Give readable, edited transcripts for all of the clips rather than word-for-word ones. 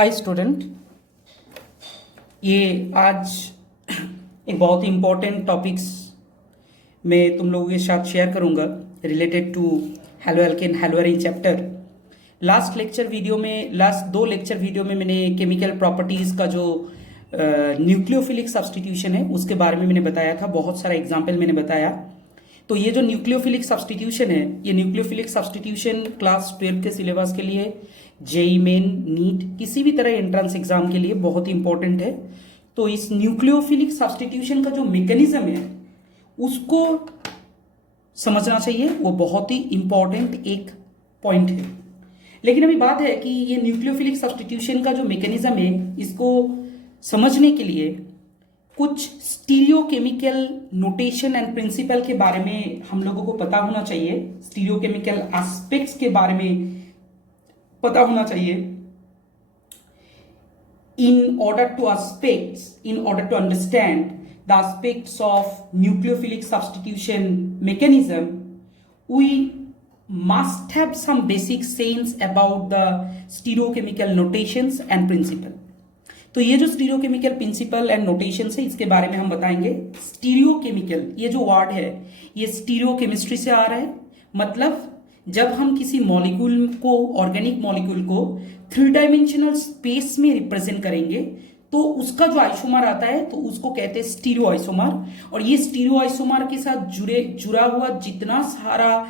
Hi student, ये आज एक बहुत ही इम्पोर्टेंट टॉपिक्स मैं तुम लोगों के साथ शेयर करूंगा related to haloalkane haloarene chapter. Last दो लेक्चर वीडियो में मैंने केमिकल प्रॉपर्टीज़ का जो न्यूक्लियोफिलिक सब्स्टिट्यूशन है उसके बारे में मैंने बताया था, बहुत सारा एग्जाम्पल मैंने बताया। तो ये जो न्यूक्लियोफिलिक सब्स्टिट्यूशन है, ये न्यूक्लियोफिलिक सब्स्टिट्यूशन क्लास 12 के सिलेबस के लिए, जेई मेन, नीट, किसी भी तरह एंट्रेंस एग्जाम के लिए बहुत ही इंपॉर्टेंट है। तो इस न्यूक्लियोफिलिक सब्स्टिट्यूशन का जो मैकेनिज्म है उसको समझना चाहिए, वो बहुत ही इंपॉर्टेंट एक पॉइंट है। लेकिन अभी बात है कि ये न्यूक्लियोफिलिक सब्स्टिट्यूशन का जो मैकेनिज्म है इसको समझने के लिए कुछ स्टीरियोकेमिकल नोटेशन एंड प्रिंसिपल के बारे में हम लोगों को पता होना चाहिए, स्टीरियोकेमिकल एस्पेक्ट्स के बारे में पता होना चाहिए। in order to understand the aspects of nucleophilic substitution mechanism, we must have some basic sense about the stereochemical notations and principle. तो ये जो स्टीरियोकेमिकल प्रिंसिपल एंड नोटेशन है इसके बारे में हम बताएंगे। स्टीरियोकेमिकल ये जो वर्ड है ये स्टीरियोकेमिस्ट्री से आ रहा है, मतलब जब हम किसी मॉलिक्यूल को, ऑर्गेनिक मॉलिक्यूल को 3 डायमेंशनल स्पेस में रिप्रेजेंट करेंगे तो उसका जो आइसोमर आता है तो उसको कहते हैं स्टीरियो आइसोमर। और ये स्टीरियो आइसोमर के साथ जुड़ा हुआ जितना सारा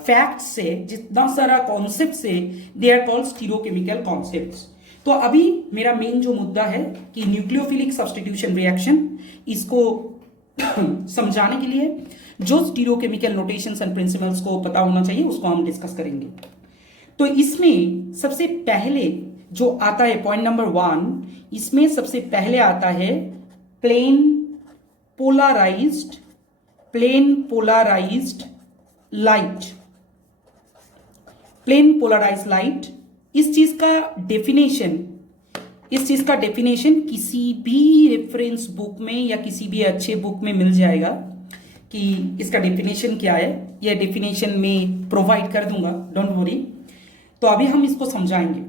फैक्ट्स है, जितना सारा कॉन्सेप्ट्स है, they are called stereochemical concepts. तो अभी मेरा मेन जो मुद्दा है कि न्यूक्लियोफिलिक सब्स्टिट्यूशन रिएक्शन, इसको समझाने के लिए जो स्टीरियोकेमिकल नोटेशंस एंड प्रिंसिपल्स को पता होना चाहिए उसको हम डिस्कस करेंगे। तो इसमें सबसे पहले जो आता है पॉइंट नंबर 1, इसमें सबसे पहले आता है plane polarised light. Plane polarised light, इस चीज का डेफिनेशन किसी भी रेफरेंस बुक में या किसी भी अच्छे बुक में मिल जाएगा कि इसका डेफिनेशन क्या है। यह डेफिनेशन मैं प्रोवाइड कर दूंगा, डोंट वरी। तो अभी हम इसको समझाएंगे।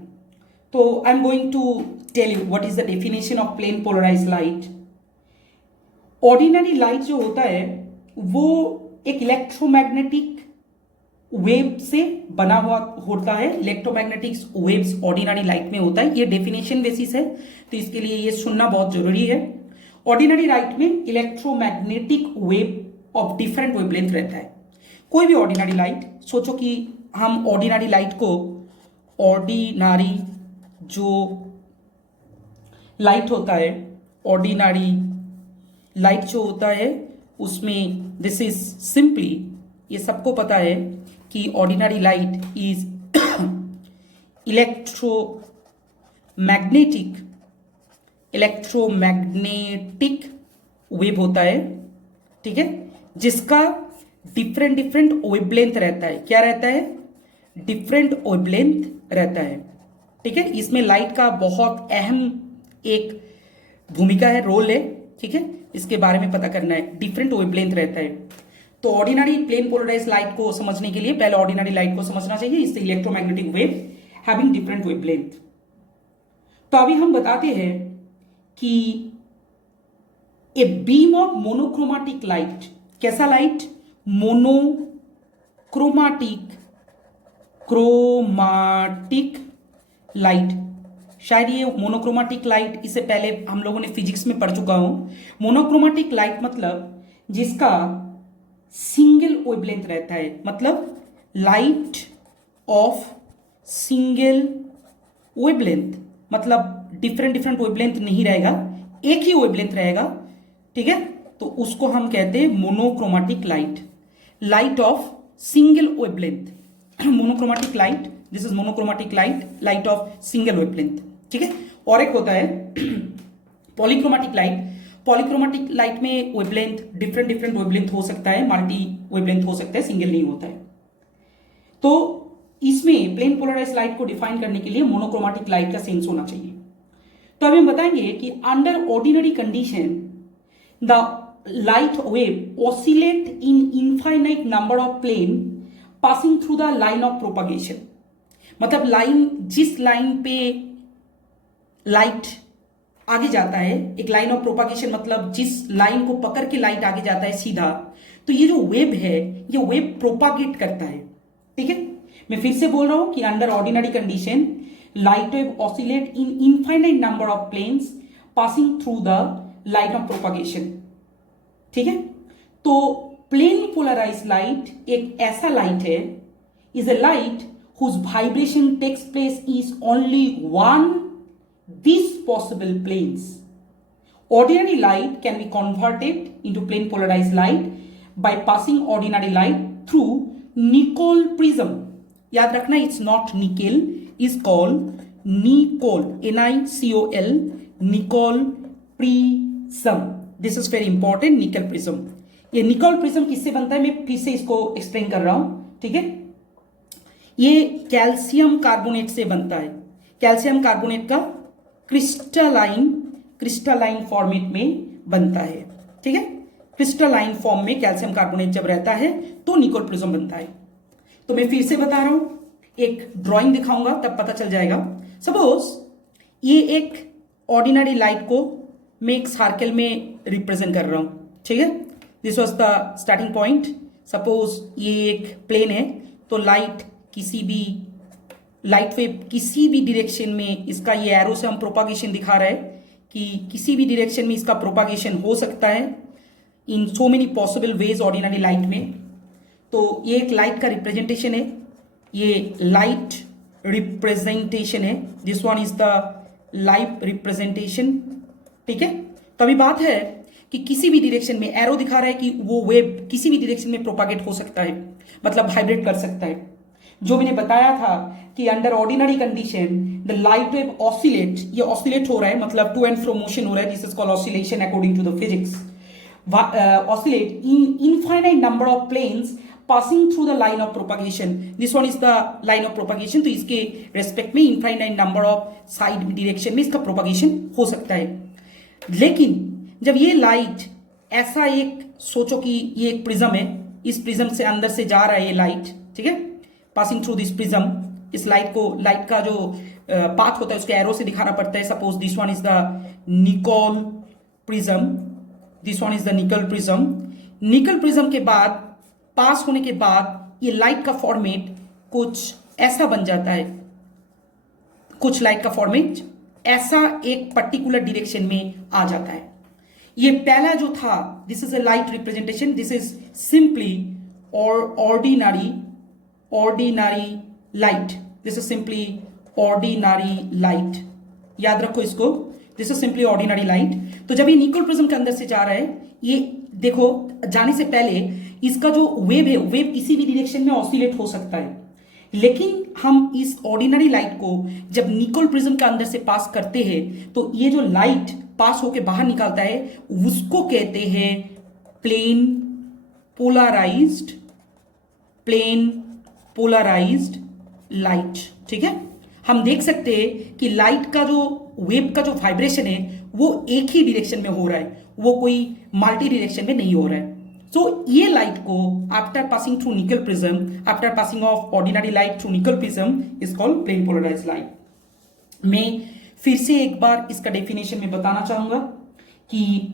तो I am going to tell you what is the definition of plane polarised light. Ordinary light जो होता है वो एक इलेक्ट्रोमैग्नेटिक वेव से बना हुआ होता है। इलेक्ट्रोमैग्नेटिक वेव्स ऑर्डिनरी लाइट में होता है, ये डेफिनेशन बेसिस है, तो इसके लिए ये सुनना बहुत जरूरी है। ऑर्डिनरी लाइट में electromagnetic wave of different wavelength रहता है। कोई भी ऑर्डिनरी लाइट, सोचो कि हम ऑर्डिनरी लाइट को, ऑर्डिनरी जो लाइट होता है, ऑर्डिनरी लाइट जो होता है उसमें दिस इज सिंपली, ये सबको पता है कि ordinary light is electromagnetic wave होता है, ठीक है, जिसका डिफरेंट वेवलेंथ रहता है। क्या रहता है? डिफरेंट वेवलेंथ रहता है, ठीक है। इसमें लाइट का बहुत अहम एक भूमिका है, रोल है, ठीक है। इसके बारे में पता करना है, डिफरेंट वेवलेंथ रहता है। तो ऑर्डिनरी प्लेन पोलराइज्ड लाइट को समझने के लिए पहले ऑर्डिनरी लाइट को समझना चाहिए, इससे electromagnetic wave having different wavelength. तो अभी हम बताते हैं कि a beam of monochromatic light, कैसा लाइट? क्रोमाटिक लाइट। शायद ये मोनोक्रोमेटिक लाइट इससे पहले हम लोगों ने फिजिक्स में पढ़ चुका हूं। मोनोक्रोमेटिक लाइट मतलब जिसका सिंगल वेवलेंथ रहता है, मतलब लाइट ऑफ सिंगल वेवलेंथ, मतलब डिफरेंट वेवलेंथ नहीं रहेगा, एक ही वेवलेंथ रहेगा, ठीक है। तो उसको हम कहते हैं monochromatic light, light of single wavelength. Monochromatic light, this is monochromatic light, light of single wavelength, ठीक है। और एक होता है पॉलीक्रोमेटिक लाइट। पॉलीक्रोमेटिक लाइट में वेवलेंथ डिफरेंट वेवलेंथ हो सकता है, मल्टी वेवलेंथ हो सकता है, सिंगल नहीं होता है। तो इसमें प्लेन पोलराइज्ड लाइट को डिफाइन करने के लिए मोनोक्रोमेटिक लाइट का सेंस होना चाहिए। तो अभी हम बताएंगे कि under ordinary condition the light wave oscillate in infinite number of plane passing through the line of propagation. मतलब लाइन, जिस लाइन पे लाइट आगे जाता है, एक लाइन ऑफ प्रोपागेशन मतलब जिस लाइन को पकड़ के लाइट आगे जाता है सीधा, तो ये जो वेव है ये वेव प्रोपागेट करता है। ठीक है, मैं फिर से बोल रहा हूं कि under ordinary condition light wave oscillate in infinite number of planes passing through the line of propagation. ठीक है, तो प्लेन पोलराइज लाइट एक ऐसा लाइट है, is a light whose vibration takes place is only one these possible planes. Ordinary light can be converted into plane polarized light by passing ordinary light through Nicol prism. याद रखना, it's not nickel, is called Nicol, Nicol, Nicol prism. This is very important, Nicol prism. ये Nicol prism किससे बनता है, मैं फिर से इसको एक्सप्लेन कर रहा हूं। ठीक है, ये कैल्शियम कार्बोनेट से बनता है। कैल्शियम कार्बोनेट का क्रिस्टलाइन फॉर्मेट में बनता है। ठीक है, क्रिस्टलाइन फॉर्म में कैल्शियम कार्बोनेट जब रहता है तो निकोल प्रिज्म बनता है। तो मैं फिर से बता रहा हूं, एक ड्राइंग दिखाऊंगा तब पता चल जाएगा। सपोज ये एक ऑर्डिनरी लाइट को मैं एक सर्कल में रिप्रेजेंट कर रहा हूं। ठीक है, this was the starting point. Suppose ये एक प्लेन है, तो लाइट वेव किसी भी डायरेक्शन में, इसका ये एरो से हम प्रोपागेशन दिखा रहे हैं कि किसी भी डायरेक्शन में इसका प्रोपागेशन हो सकता है in so many possible ways ordinary light में। तो ये एक लाइट का रिप्रेजेंटेशन है, ये लाइट रिप्रेजेंटेशन है, this one is the light representation. ठीक है, तो अभी बात है कि किसी भी डायरेक्शन में एरो दिखा रहा है कि वो वेव किसी भी डायरेक्शन में प्रोपागेट हो सकता है, मतलब वाइब्रेट कर सकता है। जो मैंने बताया था कि under ordinary condition the light wave oscillate, ये ऑसिलेट हो रहा है मतलब टू एंड फ्रो मोशन हो रहा है, this is called oscillation according to the physics. Oscillate in infinite number of planes passing through the line of propagation, this one is the line of propagation. तो इसके respect में infinite number of side direction में इसका propagation हो सकता है। लेकिन जब ये लाइट ऐसा एक, सोचो कि ये एक प्रिज्म है, इस प्रिज्म से अंदर से जा रहा है ये लाइट। ठीक है, पासिंग थ्रू दिस प्रिज्म, इस लाइट को, लाइट का जो पाथ होता है उसके एरो से दिखाना पड़ता है। Suppose this one is the Nicol prism, this one is the Nicol prism. Nicol prism के बाद पास होने के बाद ये लाइट का फॉर्मेट कुछ ऐसा बन जाता है, कुछ लाइट का फॉर्मेट ऐसा एक पर्टिकुलर डायरेक्शन में आ जाता है। ये पहला जो था, this is a light representation, this is simply ordinary light, this is simply ordinary light, याद रखो इसको, this is simply ordinary light. तो जब ये निकोल प्रिज्म के अंदर से जा रहा है, ये देखो जाने से पहले इसका जो वेव है, वेव किसी भी डायरेक्शन में ऑसिलेट हो सकता है, लेकिन हम इस ऑर्डिनरी लाइट को जब निकोल प्रिज्म के अंदर से पास करते हैं तो ये जो लाइट पास होके बाहर निकालता है उसको कहते हैं प्लेन पोलराइज्ड लाइट। ठीक है, हम देख सकते हैं कि लाइट का जो वेव का जो वाइब्रेशन है वो एक ही डायरेक्शन में हो रहा है, वो कोई मल्टी डायरेक्शन में नहीं हो रहा है। सो ये लाइट को after passing through Nicol prism, after passing of ordinary light through Nicol prism is called plane polarised light. मैं फिर से एक बार इसका डेफिनेशन में बताना चाहूंगा कि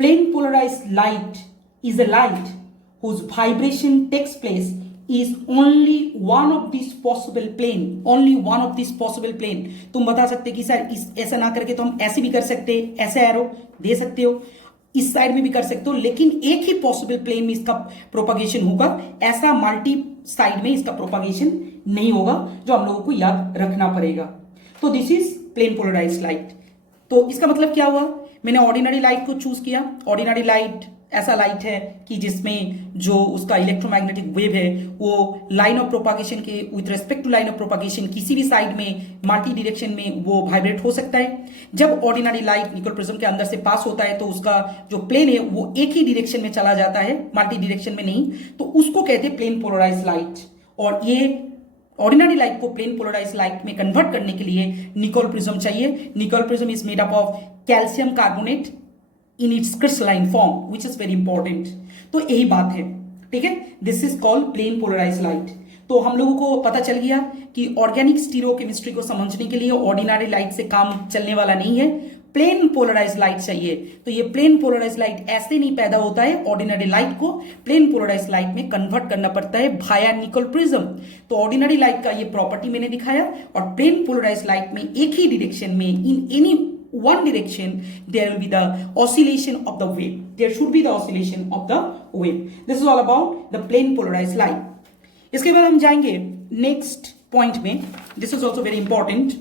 plane polarised light is a light whose vibration takes place is only one of these possible plane, only one of these possible plane। तुम बता सकते कि सर इस ऐसा ना करके तो हम ऐसे भी कर सकते, ऐसे एरो दे सकते हो, इस साइड में भी कर सकते हो, लेकिन एक ही पॉसिबल प्लेन में इसका प्रोपागेशन होगा, ऐसा मल्टी साइड में इसका प्रोपागेशन नहीं होगा, जो हम लोगों को याद रखना पड़ेगा। तो this is plane polarised light. तो इसका मतलब क्या हुआ, मैंने ऑर्डिनरी लाइट को चूज किया। ऑर्डिनरी लाइट ऐसा लाइट है कि जिसमें जो उसका इलेक्ट्रोमैग्नेटिक वेव है वो लाइन ऑफ प्रोपागेशन के with respect to line of propagation किसी भी साइड में मल्टी डायरेक्शन में वो वाइब्रेट हो सकता है। जब ऑर्डिनरी लाइट निकोल प्रिज्म के अंदर से पास होता है तो उसका जो प्लेन है वो एक ही डायरेक्शन में चला जाता है, मल्टी डायरेक्शन में नहीं, तो उसको कहते हैं प्लेन पोलराइज्ड लाइट। और ये ऑर्डिनरी लाइट को प्लेन पोलराइज्ड लाइट में कन्वर्ट करने के लिए निकोल प्रिज्म चाहिए। Nicol prism is made up of calcium carbonate in its crystalline form, which is very important। तो यही बात है, ठीक है, this is called plane polarised light. तो हम लोगों को पता चल गया कि ऑर्गेनिक स्टीरियोकेमिस्ट्री को समझने के लिए ऑर्डिनरी लाइट से काम चलने वाला नहीं है, प्लेन पोलराइज लाइट चाहिए। तो ये प्लेन पोलराइज लाइट ऐसे नहीं पैदा होता है, ऑर्डिनरी लाइट को प्लेन पोलराइज लाइट में कन्वर्ट करना पड़ता है भाया निकल प्रिज्म। तो ऑर्डिनरी लाइट का ये प्रॉपर्टी मैंने दिखाया, और प्लेन पोलराइज लाइट में एक ही डायरेक्शन में, in any one direction, there will be the oscillation of the wave. There should be the oscillation of the wave. This is all about the plane polarized light. इसके बाद हम जाएंगे next point में. This is also very important.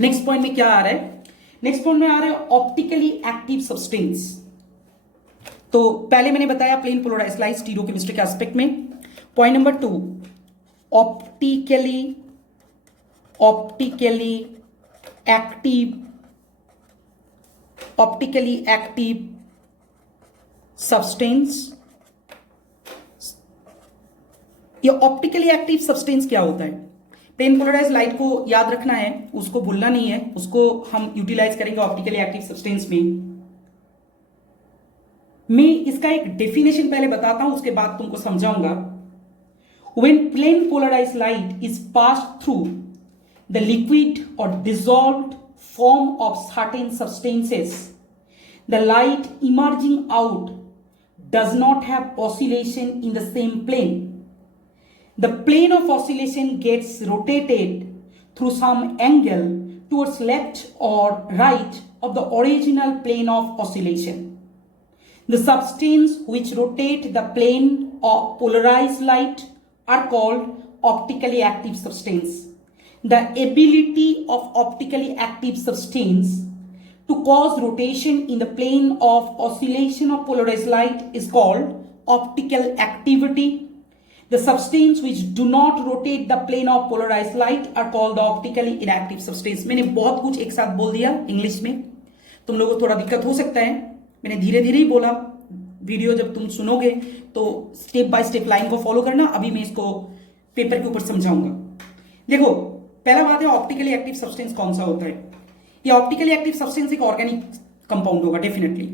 Next point में क्या आ रहा है? Next point में आ रहा है ऑप्टिकली एक्टिव सब्सटेंस. तो पहले मैंने बताया प्लेन पोलराइज्ड लाइट स्टीरियोकेमिस्ट्री के एस्पेक्ट में. Point number 2, optically active substance. ये ऑप्टिकली एक्टिव सब्सटेंस क्या होता है? प्लेन पोलराइज्ड लाइट को याद रखना है, उसको भूलना नहीं है, उसको हम यूटिलाइज करेंगे ऑप्टिकली एक्टिव सब्सटेंस में. मैं इसका एक डेफिनेशन पहले बताता हूं, उसके बाद तुमको समझाऊंगा. When plane polarized light is passed through the liquid or dissolved form of certain substances, the light emerging out does not have oscillation in the same plane. The plane of oscillation gets rotated through some angle towards left or right of the original plane of oscillation. The substance which rotate the plane of polarized light are called optically active substance. The ability of optically active substance to cause rotation in the plane of oscillation of polarized light is called optical activity. The substance which do not rotate the plane of polarized light are called the optically inactive substance. मैंने बहुत कुछ एक साथ बोल दिया English में, तुम लोगों को थोड़ा दिक्कत हो सकता है. मैंने धीरे धीरे ही बोला. वीडियो जब तुम सुनोगे तो स्टेप बाय स्टेप लाइन को फॉलो करना. अभी मैं इसको पेपर के ऊपर समझाऊंगा. देखो, पहला बात है ऑप्टिकली एक्टिव सब्सटेंस कौन सा होता है. ये ऑप्टिकली एक्टिव सब्सटेंस एक ऑर्गेनिक कंपाउंड होगा डेफिनेटली.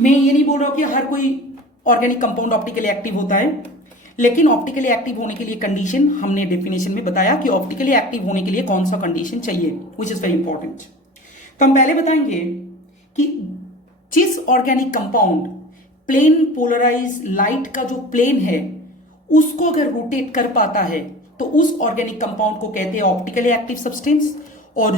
मैं ये नहीं बोल रहा हूं कि हर कोई ऑर्गेनिक कंपाउंड ऑप्टिकली एक्टिव होता है, लेकिन ऑप्टिकली एक्टिव होने के लिए कंडीशन हमने डेफिनेशन में बताया कि ऑप्टिकली एक्टिव होने के लिए कौन सा कंडीशन चाहिए, विच इज वेरी इंपॉर्टेंट. तो हम पहले बताएंगे कि जिस organic compound plane polarise light का जो प्लेन है उसको अगर रोटेट कर पाता है तो उस ऑर्गेनिक कंपाउंड को कहते हैं ऑप्टिकली एक्टिव सब्सटेंस. और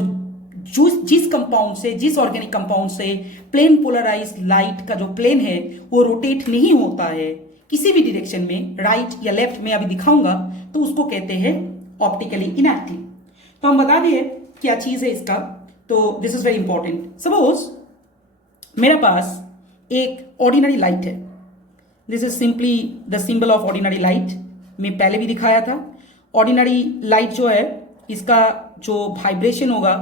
जिस ऑर्गेनिक कंपाउंड से प्लेन पोलराइज लाइट का जो प्लेन है वो रोटेट नहीं होता है किसी भी डायरेक्शन में, राइट या लेफ्ट में अभी दिखाऊंगा, तो उसको कहते हैं ऑप्टिकली इनएक्टिव. तो हम बता दिए क्या चीज है इसका. तो this is very important. Suppose मेरे पास एक ऑर्डिनरी लाइट है. This is simply the symbol of ordinary light. मैं पहले भी दिखाया था. ऑर्डिनरी लाइट जो है, इसका जो वाइब्रेशन होगा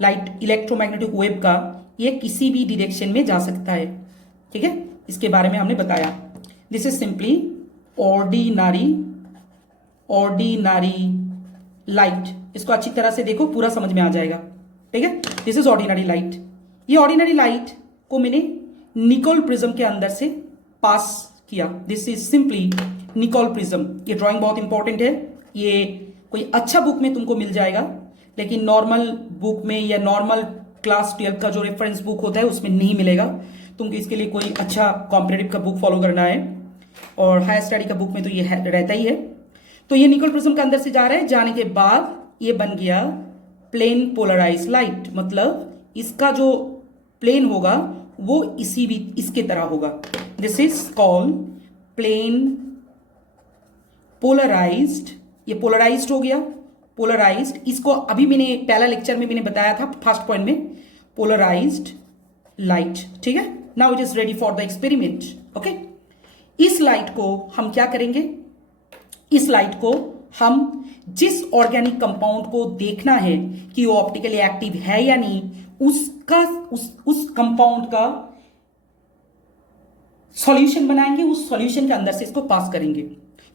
लाइट इलेक्ट्रोमैग्नेटिक वेव का, ये किसी भी डायरेक्शन में जा सकता है. ठीक है, इसके बारे में हमने बताया. This is simply ordinary light. इसको अच्छी तरह से देखो, पूरा समझ में आ जाएगा. ठीक है, दिस इज ऑर्डिनरी लाइट. ये ऑर्डिनरी लाइट को मैंने निकोल प्रिज्म के अंदर से पास किया. This is simply Nicol prism. ये ड्राइंग बहुत इंपॉर्टेंट है. ये कोई अच्छा बुक में तुमको मिल जाएगा, लेकिन नॉर्मल बुक में या नॉर्मल क्लास 12 का जो रेफरेंस बुक होता है उसमें नहीं मिलेगा. तुमको इसके लिए कोई अच्छा कॉम्पिटेटिव का बुक फॉलो करना है, और हायर स्टडी का बुक में तो ये रहता ही है. तो ये निकोल प्रिज्म के अंदर से जा रहा है. जाने के बाद ये बन गया प्लेन पोलराइज लाइट. मतलब इसका जो प्लेन होगा वो इसके तरह होगा. This is called plane polarised. ये पोलराइज्ड हो गया, पोलराइज्ड. इसको अभी मैंने पहला लेक्चर में मैंने बताया था फर्स्ट पॉइंट में, पोलराइज्ड लाइट. ठीक है, now it is ready for the experiment. Okay, इस लाइट को हम क्या करेंगे? इस लाइट को हम जिस ऑर्गेनिक कंपाउंड को देखना है कि वो ऑप्टिकली एक्टिव है या नहीं, उस कंपाउंड का सॉल्यूशन बनाएंगे. उस सॉल्यूशन के अंदर से इसको पास करेंगे.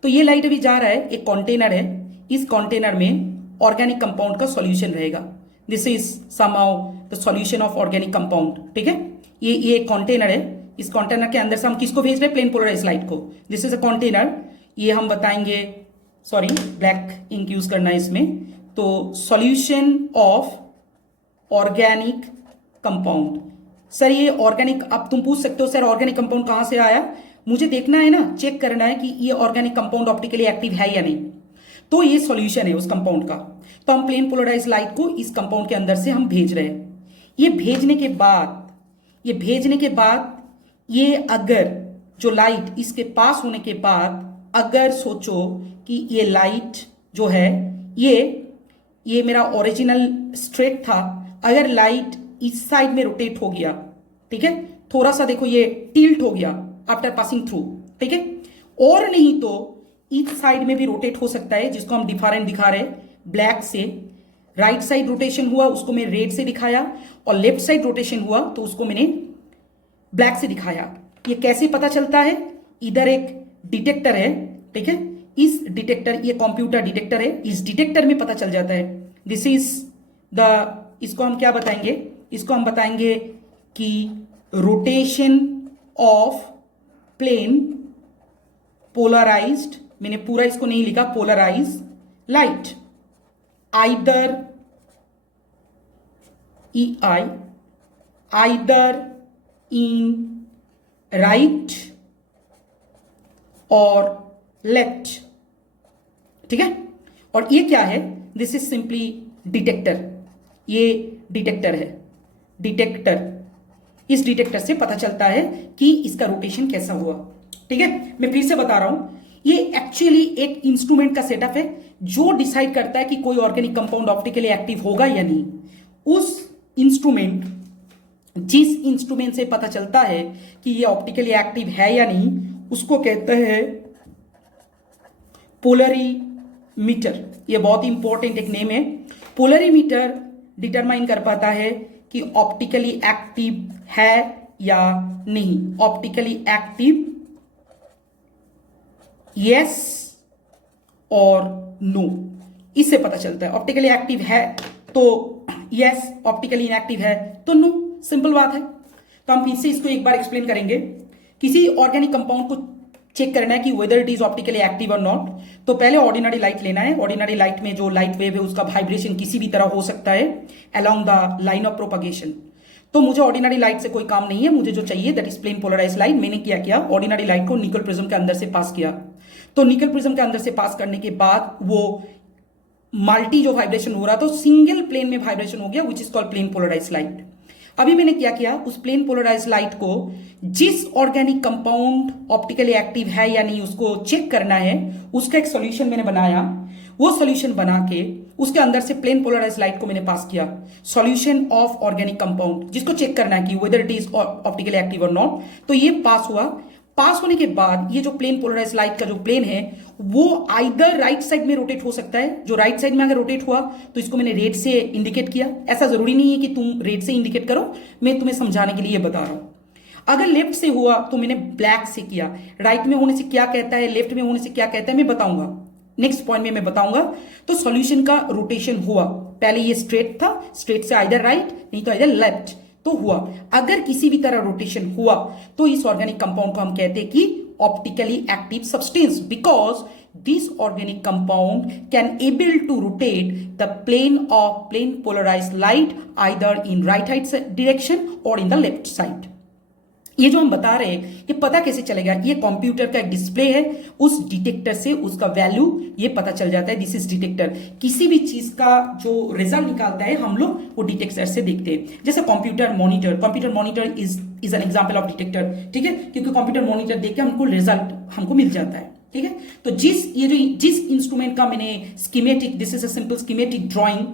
तो ये लाइट अभी जा रहा है, एक कंटेनर है. इस कंटेनर में ऑर्गेनिक कंपाउंड का सॉल्यूशन रहेगा. This is somehow the solution of organic compound. ठीक है, ये एक कंटेनर है. इस कंटेनर के अंदर से हम किसको भेज रहे हैं? प्लेन पोलराइज लाइट को. This is a container. ये हम बताएंगे, सॉरी ब्लैक इंक यूज करना है इसमें, तो solution of organic compound. Sir ये ऑर्गेनिक, अब तुम पूछ सकते हो सर ऑर्गेनिक कंपाउंड कहां से आया, मुझे देखना है ना, चेक करना है कि ये ऑर्गेनिक कंपाउंड ऑप्टिकली एक्टिव है या नहीं, तो ये सॉल्यूशन है उस कंपाउंड का। तो हम प्लेन पोलराइज लाइट को इस कंपाउंड के अंदर से हम भेज रहे हैं। ये भेजने के बाद ये अगर जो लाइट इसके पास होने के बाद अगर सोचो कि ये लाइट जो है ये मेरा ओरिजिनल स्ट्रेट था, अगर लाइट इस साइड में रोटेट हो गया, ठीक है, थोड़ा सा देखो ये टिल्ट हो गया आफ्टर पासिंग थ्रू, ठीक है, और नहीं तो इस साइड में भी रोटेट हो सकता है, जिसको हम डिफरेंट दिखा रहे हैं ब्लैक से। राइट साइड रोटेशन हुआ उसको मैं रेड से दिखाया, और लेफ्ट साइड रोटेशन हुआ तो उसको मैंने ब्लैक से दिखाया। ये कैसे पता चलता है, इधर एक डिटेक्टर है, ठीक है, इस डिटेक्टर, ये कंप्यूटर डिटेक्टर है, इस डिटेक्टर में पता चल जाता है। दिस इज द, इसको हम क्या बताएंगे, इसको हम बताएंगे कि रोटेशन ऑफ प्लेन पोलराइज्ड, मैंने पूरा इसको नहीं लिखा, polarise light either in right और लेफ्ट, ठीक है। और ये क्या है, दिस इज सिंपली डिटेक्टर, ये डिटेक्टर है, डिटेक्टर, इस डिटेक्टर से पता चलता है कि इसका रोटेशन कैसा हुआ, ठीक है। मैं फिर से बता रहा हूं, ये एक्चुअली एक इंस्ट्रूमेंट का सेटअप है जो डिसाइड करता है कि कोई ऑर्गेनिक कंपाउंड ऑप्टिकली एक्टिव होगा या नहीं। उस इंस्ट्रूमेंट, जिस इंस्ट्रूमेंट से पता चलता है कि ये ऑप्टिकली एक्टिव है या नहीं, उसको कहते हैं पोलरीमीटर। ये बहुत इंपॉर्टेंट एक नेम है। पोलरीमीटर डिटरमाइन कर पाता है कि ऑप्टिकली एक्टिव है या नहीं, ऑप्टिकली एक्टिव यस और नो, इससे पता चलता है। ऑप्टिकली एक्टिव है तो यस, ऑप्टिकली इनएक्टिव है तो नो, सिंपल बात है। तो हम फिर से इसको एक बार एक्सप्लेन करेंगे। किसी ऑर्गेनिक कंपाउंड को चेक करना है कि whether it is optically active और नॉट, तो पहले ऑर्डिनरी लाइट लेना है। ऑर्डिनरी लाइट में जो लाइट वेव है उसका वाइब्रेशन किसी भी तरह हो सकता है along the line of propagation. तो मुझे ऑर्डिनरी लाइट से कोई काम नहीं है, मुझे जो चाहिए that is plane polarise light. मैंने क्या किया, ऑर्डिनरी लाइट को निकल प्रिज्म के अंदर से पास किया। तो निकल प्रिज्म के अंदर से पास करने के बाद वो मल्टी जो वाइब्रेशन हो रहा था, तो सिंगल प्लेन में वाइब्रेशन हो गया, which is called plane polarise light. अभी मैंने क्या किया, उस प्लेन पोलराइज लाइट को जिस ऑर्गेनिक कंपाउंड ऑप्टिकली एक्टिव है या नहीं उसको चेक करना है, उसका एक सॉल्यूशन मैंने बनाया। वो सॉल्यूशन बना के उसके अंदर से प्लेन पोलराइज लाइट को मैंने पास किया, सॉल्यूशन ऑफ ऑर्गेनिक कंपाउंड, जिसको चेक करना है कि whether it is optically active और नॉट। तो ये पास हुआ। पास होने के बाद ये जो प्लेन पोलराइज लाइट का जो प्लेन है वो आइदर राइट साइड में रोटेट हो सकता है। जो राइट साइड में अगर रोटेट हुआ तो इसको मैंने रेड से इंडिकेट किया। ऐसा जरूरी नहीं है कि तुम रेड से इंडिकेट करो, मैं तुम्हें समझाने के लिए बता रहा हूं। अगर लेफ्ट से हुआ तो मैंने ब्लैक से किया। राइट में होने से क्या कहता है, लेफ्ट में होने से क्या कहता है, मैं बताऊंगा नेक्स्ट पॉइंट में, मैं बताऊंगा। तो सॉल्यूशन का रोटेशन हुआ, पहले ये स्ट्रेट था, स्ट्रेट से आइदर राइट नहीं तो आइदर लेफ्ट, तो हुआ। अगर किसी भी तरह रोटेशन हुआ तो इस ऑर्गेनिक कंपाउंड को हम कहते हैं कि optically active substance, because this organic compound can able to rotate the plane of plane polarised light either in right hand direction और इन द लेफ्ट साइड। ये जो हम बता रहे हैं ये पता कैसे चलेगा, ये कंप्यूटर का एक डिस्प्ले है, उस डिटेक्टर से उसका वैल्यू ये पता चल जाता है। This is detector. किसी भी चीज का जो रिजल्ट निकालता है हम लोग वो डिटेक्टर से देखते हैं। जैसे computer monitor is an example of detector, ठीक है, क्योंकि कंप्यूटर मॉनिटर देख के हमको रिजल्ट हमको मिल जाता है, ठीक है। तो जिस इंस्ट्रूमेंट का मैंने schematic, this is a simple schematic drawing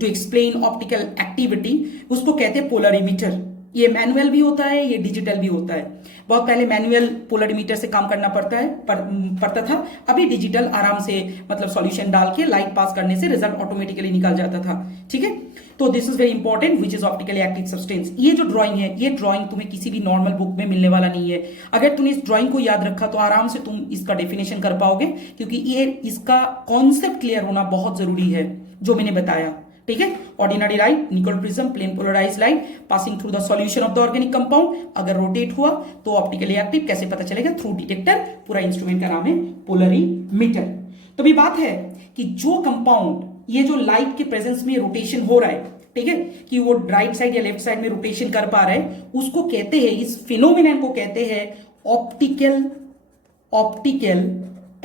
to explain optical activity, उसको कहते हैं पोलरीमीटर। ये मैनुअल भी होता है, ये डिजिटल भी होता है। बहुत पहले मैनुअल पोलरीमीटर से काम करना पड़ता था, अभी डिजिटल आराम से मतलब सॉल्यूशन डाल के लाइट पास करने से रिजल्ट ऑटोमेटिकली निकल जाता था, ठीक है। तो this is very important, which is optically active substance. ये जो ड्राइंग है, ये ड्राइंग तुम्हें किसी भी नॉर्मल बुक में मिलने वाला नहीं है। अगर तुमने इस ड्राइंग को याद रखा तो आराम से तुम इसका डेफिनेशन कर पाओगे, क्योंकि ये इसका कॉन्सेप्ट क्लियर होना बहुत जरूरी है जो मैंने बताया, ठीक है। Ordinary light, Nicol prism, plane polarise light passing through the solution of the organic compound, अगर रोटेट हुआ तो ऑप्टिकली एक्टिव, कैसे पता चलेगा? Through detector. पूरा इंस्ट्रूमेंट का नाम है पोलरीमीटर। तो भी बात है कि जो कंपाउंड ये जो लाइट के प्रेजेंस में रोटेशन हो रहा है, ठीक है, कि वो राइट साइड या लेफ्ट साइड में रोटेशन कर पा रहा है, उसको कहते हैं, इस फिनोमिनन को कहते हैं ऑप्टिकल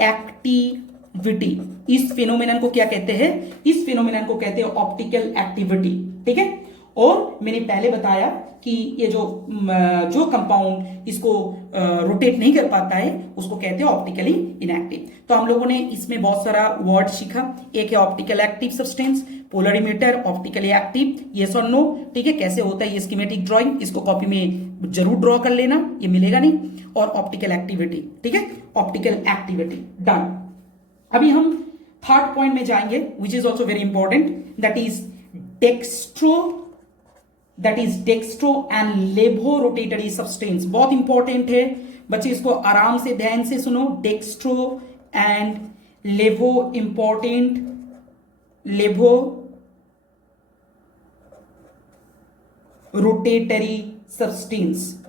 एक्टिविटी। इस फिनोमिनन को क्या कहते हैं? इस फिनोमिनन को कहते हैं ऑप्टिकल एक्टिविटी, ठीक है। और मैंने पहले बताया कि ये जो कंपाउंड इसको रोटेट नहीं कर पाता है उसको कहते हैं ऑप्टिकली इनएक्टिव। तो हम लोगों ने इसमें बहुत सारा वर्ड सीखा। एक है optical active substance, polarimeter, optically active, yes और नो, ठीक है। कैसे होता है ये स्कीमेटिक ड्राइंग, इसको कॉपी में जरूर ड्रॉ कर लेना, ये मिलेगा नहीं। और ऑप्टिकल एक्टिविटी, ठीक है, ऑप्टिकल एक्टिविटी डन। अभी हम थर्ड पॉइंट में जाएंगे which is also very important, that is dextro and लेवो रोटेटरी सब्सटेंस। बहुत इंपॉर्टेंट है बच्चे, इसको आराम से ध्यान से सुनो। डेक्स्ट्रो एंड लेवो इंपॉर्टेंट, लेवो रोटेटरी सब्सटेंस,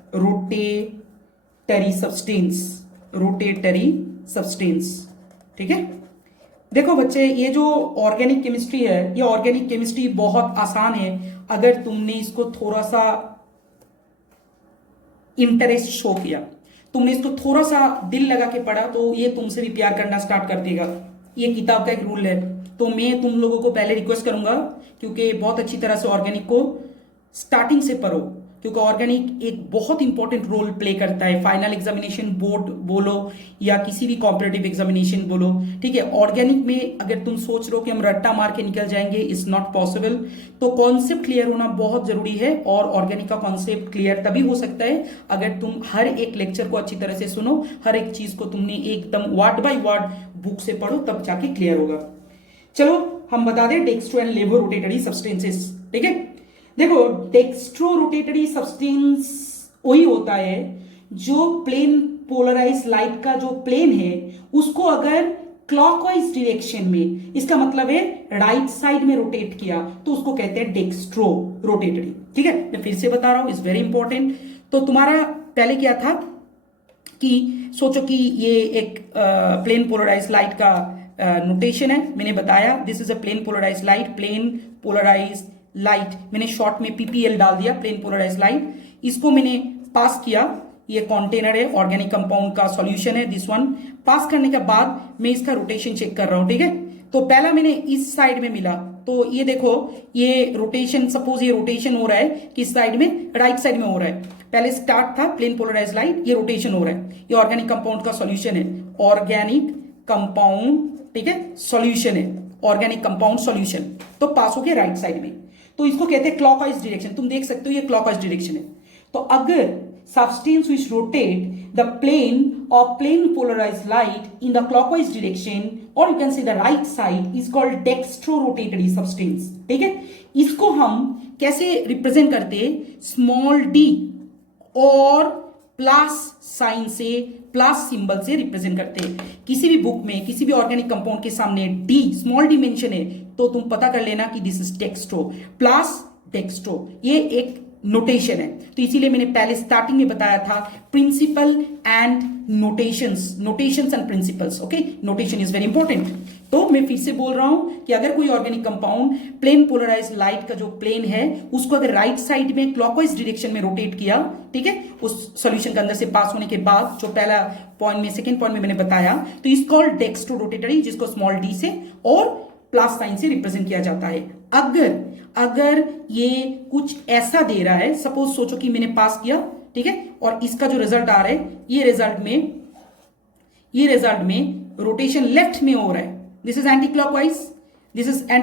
ठीक है। देखो बच्चे, ये जो ऑर्गेनिक केमिस्ट्री है, ये ऑर्गेनिक केमिस्ट्री बहुत आसान है अगर तुमने इसको थोड़ा सा इंटरेस्ट शो किया, तुमने इसको थोड़ा सा दिल लगा के पढ़ा, तो ये तुमसे भी प्यार करना स्टार्ट कर देगा। ये किताब का एक रूल है। तो मैं तुम लोगों को पहले रिक्वेस्ट करूंगा, क्योंकि बहुत अच्छी तरह से ऑर्गेनिक को स्टार्टिंग से पढ़ो, क्योंकि ऑर्गेनिक एक बहुत इंपॉर्टेंट रोल प्ले करता है। फाइनल एग्जामिनेशन बोर्ड बोलो या किसी भी कॉम्पिटिटिव एग्जामिनेशन बोलो, ठीक है। ऑर्गेनिक में अगर तुम सोच रहे हो कि हम रट्टा मार के निकल जाएंगे, इट्स नॉट पॉसिबल। तो कॉन्सेप्ट क्लियर होना बहुत जरूरी है, और ऑर्गेनिक का कॉन्सेप्ट क्लियर तभी हो सकता है अगर तुम हर एक लेक्चर को अच्छी तरह से सुनो, हर एक चीज को तुमने एकदम वर्ड बाय वर्ड बुक से पढ़ो, तब जाके क्लियर होगा। चलो हम बता दें डेक्स्ट्रो एंड लेवो रोटेटरी सब्सटेंसेस, ठीक है। देखो, डेक्स्ट्रो रोटेटरी सब्सटेंस वही होता है जो प्लेन पोलराइज लाइट का जो प्लेन है उसको अगर क्लॉकवाइज डायरेक्शन में, इसका मतलब है राइट साइड में रोटेट किया, तो उसको कहते हैं डेक्स्ट्रो रोटेटरी, ठीक है। मैं फिर से बता रहा हूं, इज वेरी इंपॉर्टेंट। तो तुम्हारा पहले क्या था कि सोचो कि ये एक प्लेन पोलराइज लाइट का नोटेशन है। मैंने बताया this is a plane polarise light, मैंने शॉर्ट में पीपीएल डाल दिया, प्लेन पोलराइज लाइट। इसको मैंने पास किया, ये कंटेनर है, ऑर्गेनिक कंपाउंड का सॉल्यूशन है, दिस वन। पास करने के बाद मैं इसका रोटेशन चेक कर रहा हूं, ठीक है। तो पहला मैंने इस साइड में मिला, तो ये देखो, ये रोटेशन, सपोज ये रोटेशन हो रहा है किस साइड में? राइट साइड में हो रहा है। पहले स्टार्ट था प्लेन पोलराइज लाइट, ये रोटेशन हो रहा है, ये ऑर्गेनिक कंपाउंड का सॉल्यूशन है, ऑर्गेनिक कंपाउंड, ठीक है, सॉल्यूशन है, ऑर्गेनिक कंपाउंड सॉल्यूशन। तो पास हो गया राइट साइड में, तो इसको कहते हैं क्लॉकवाइज डायरेक्शन। तुम देख सकते हो ये क्लॉकवाइज डायरेक्शन है। तो अगर substance which rotate the plane of plane polarized light in the clockwise direction, or you can say the right side, is called dextrorotatory substance, ठीक है। इसको हम कैसे रिप्रेजेंट करते हैं? स्मॉल डी और प्लस साइन से, प्लस सिंबल से रिप्रेजेंट करते हैं। किसी भी बुक में किसी भी ऑर्गेनिक कंपाउंड के सामने डी, स्मॉल डी मेंशन है, तो तुम पता कर लेना कि this is dextro, plus dextro, ये एक नोटेशन है। तो इसीलिए मैंने पहले स्टार्टिंग में बताया था principle and notations and principles, okay. Notation is very important. तो मैं फिर से बोल रहा हूं कि अगर कोई organic compound plane polarise light का जो प्लेन है उसको अगर राइट साइड में क्लॉकवाइज डायरेक्शन में रोटेट किया, ठीक है, उस सॉल्यूशन के अंदर से पास होने के बाद, जो पहला पॉइंट में, सेकेंड पॉइंट में मैंने बताया, तो इस कॉल्ड डेक्स्ट्रो रोटेटरी, जिसको स्मॉल डी से और प्लस साइन से रिप्रेजेंट किया जाता है। अगर ये कुछ ऐसा दे रहा है, सपोज सोचो कि मैंने पास किया, ठीक है, और इसका जो रिजल्ट आ रहा है, ये रिजल्ट में रोटेशन लेफ्ट में हो रहा है, this is anti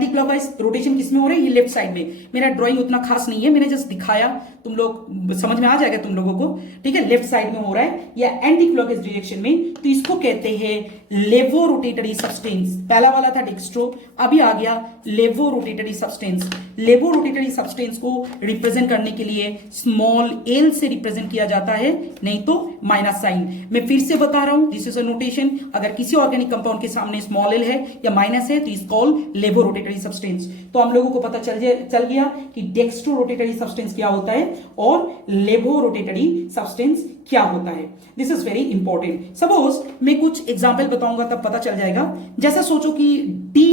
clockwise. Rotation किस में हो रहा है? ये लेफ्ट साइड में। मेरा ड्राइंग उतना खास नहीं है, मैंने जस्ट दिखाया, तुम लोग समझ में आ जाएगा तुम लोगों को, ठीक है। लेफ्ट साइड में हो रहा है या एंटी क्लॉकवाइज डायरेक्शन में, तो इसको कहते हैं लेवो रोटेटरी सब्सटेंस, पहला वाला था डेक्स्ट्रो, अभी आ गया लेवो रोटेटरी सब्सटेंस। लेवो रोटेटरी सब्सटेंस को रिप्रेजेंट करने के लिए स्मॉल एल से रिप्रेजेंट किया जाता है, नहीं तो माइनस साइन। मैं फिर से बता रहा हूं, दिस इज अ नोटेशन। अगर किसी ऑर्गेनिक कंपाउंड के सामने स्मॉल एल है या माइनस है तो इज कॉल्ड लेवो रोटेटरी सब्सटेंस। तो हम लोगों को पता चल गया कि डेक्स्ट्रो रोटेटरी सब्सटेंस क्या होता है और लेवो रोटेटरी सब्सटेंस क्या होता है। This is very important. Suppose मैं कुछ एग्जाम्पल बताऊंगा तब पता चल जाएगा। जैसे सोचो कि D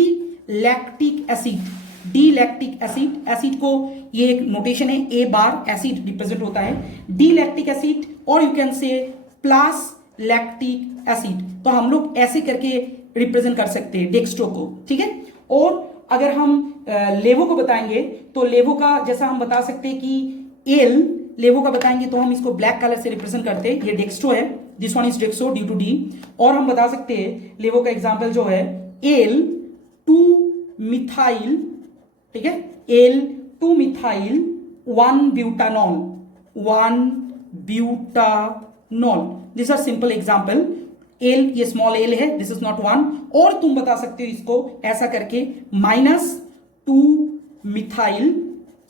lactic acid, D lactic acid, acid को ये एक नोटेशन है, ए बार एसिड रिप्रेजेंट होता है, डी लैक्टिक एसिड, और you can say plus lactic acid. तो हम लोग ऐसे करके रिप्रेजेंट कर सकते हैं डेक्स्ट्रो को, ठीक है। और अगर हम लेवो को बताएंगे तो लेवो का जैसा हम बता सकते हैं कि एल, लेवो का बताएंगे तो हम इसको ब्लैक कलर से रिप्रेजेंट करते हैं, ये डेक्स्ट्रो है, this one is dextro due to D. और हम बता सकते हैं लेवो का एग्जांपल जो है एल 2 मिथाइल, ठीक है, L 2 methyl 1 butanol, 1 butanol. This are simple example. L, ये स्मॉल एल है, दिस इज नॉट 1। और तुम बता सकते हो इसको ऐसा करके -2 मिथाइल,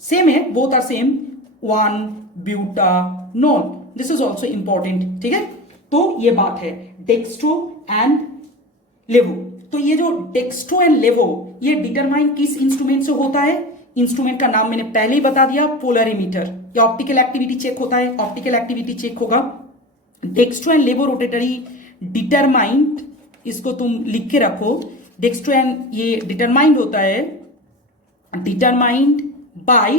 सेम है, both are same, 1 butanol. This is also important, ठीक है। तो ये बात है डेक्स्ट्रो एंड लेवो। तो ये जो डेक्स्ट्रो एंड लेवो ये डिटरमाइन किस इंस्ट्रूमेंट से होता है? इंस्ट्रूमेंट का नाम मैंने पहले ही बता दिया, पोलरीमीटर। या ऑप्टिकल एक्टिविटी चेक होता है, ऑप्टिकल एक्टिविटी चेक होगा। डेक्स्ट्रो एंड लेवो रोटेटरी डिटरमाइंड, इसको तुम लिख के रखो, डेक्स्ट्रो एंड ये डिटरमाइंड होता है, determined by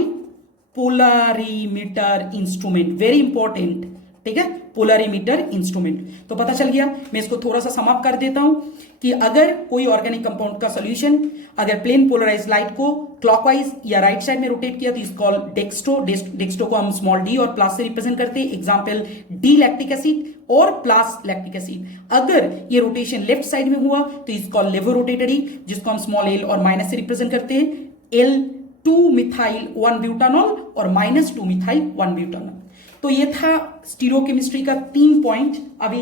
polarimeter instrument, very important, ठीक है, पोलरीमीटर इंस्ट्रूमेंट। तो पता चल गया। मैं इसको थोड़ा सा समाप्त कर देता हूं कि अगर कोई ऑर्गेनिक कंपाउंड का सॉल्यूशन अगर प्लेन पोलराइज लाइट को क्लॉकवाइज या राइट साइड में रोटेट किया तो इज कॉल्ड डेक्स्ट्रो। डेक्स्ट्रो को हम स्मॉल डी और प्लस से रिप्रेजेंट करते हैं, एग्जांपल डी लैक्टिक एसिड और प्लस लैक्टिक एसिड। अगर ये रोटेशन लेफ्ट साइड में हुआ तो इज कॉल्ड लेवो रोटेटरी, जिसको हम स्मॉल एल और माइनस से रिप्रेजेंट करते हैं, एल 2 मिथाइल 1 ब्यूटानॉल और -2 मिथाइल 1 ब्यूटानॉल। तो ये था स्टीरियोकेमिस्ट्री का 3 पॉइंट। अभी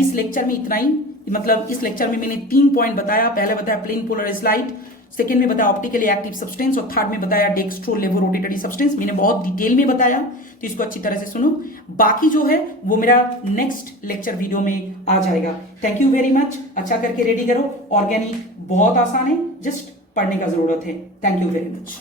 इस लेक्चर में इतना ही, मतलब इस लेक्चर में मैंने 3 पॉइंट बताया। पहले बताया प्लेन पोलराइज्ड लाइट, सेकेंड में बताया ऑप्टिकली एक्टिव सब्सटेंस और थर्ड में बताया डेक्स्ट्रो लेवो रोटेटरी सब्सटेंस। मैंने बहुत डिटेल में बताया, तो इसको अच्छी तरह से सुनो। बाकी जो है वो मेरा नेक्स्ट लेक्चर वीडियो में आ जाएगा। Thank you very much. अच्छा करके रेडी करो, ऑर्गेनिक बहुत आसान है, जस्ट पढ़ने का जरूरत है। Thank you very much.